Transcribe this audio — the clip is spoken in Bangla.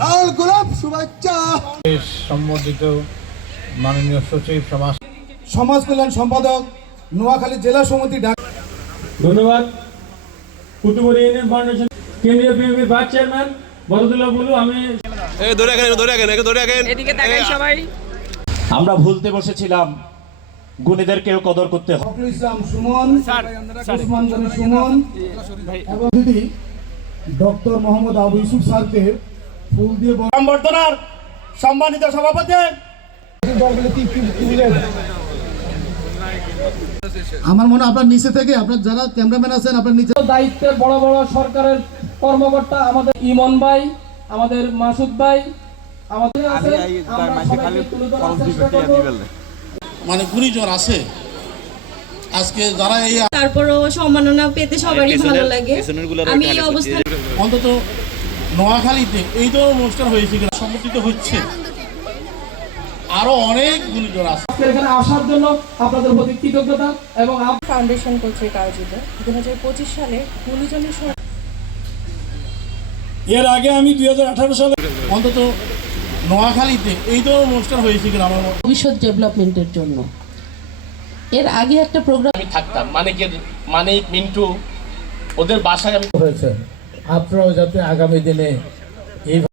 লাল গোলাপ শুভেচ্ছা। সম্মানিত মাননীয় সচিব সমাজ কল্যাণ সম্পাদক নোয়াখালী জেলা সমিতি ধন্যবাদ। কুতুবুরি ইউনিয়ন ফাউন্ডেশন কেন্দ্রীয় বিএনপির ভাইস চেয়ারম্যান বদরুল্লাহ বলু। আমি আমরা ভুলতে বসেছিলাম, গুণীদেরকেও কদর করতে হবে। ইসলাম সুমন, উসমান গনি সুমন এবং দিদি ডক্টর মোহাম্মদ আবু ইউসুফ স্যারকে ফুল দিয়ে সংবর্ধনার সম্মানিত সভাপতি আমার মনে হয় আপনার নিচে থেকে আপনার যারা ক্যামেরাম্যান আছেন আপনার নিচে দায়িত্বে বড় বড় সরকারের কর্মকর্তা আমাদের ইমন ভাই, আমাদের মাসুদ ভাই, আমাদের আছে, আমরা সবাইকে তুলে ধরার চেষ্টা করব। মানে গুণীজন আছে আজকে যারা এই তারপরও সম্মাননা পেতে সবারই ভালো লাগে। আমি এই অবস্থান অন্তত নোয়াখালীতে এই তো অনুষ্ঠান হয়েছে সংগঠিত হচ্ছে, আরো অনেক গুণীজন আছে। এখানে আসার জন্য আপনাদের প্রতি কৃতজ্ঞতা। এবং ফাউন্ডেশন কর্তৃক আয়োজিত 2025 সালে গুণীজনের এর আগে আমি 2018 সালে অন্তত নোয়াখালীতে এই তো অনুষ্ঠান হয়েছে কিনা আমার ভবিষ্যৎ ডেভেলপমেন্টের জন্য এর আগে একটা প্রোগ্রাম আমি থাকতাম মানিক মিন্টু ওদের বাসায় আমি হয়েছে। আপনারাও যাতে আগামী দিনে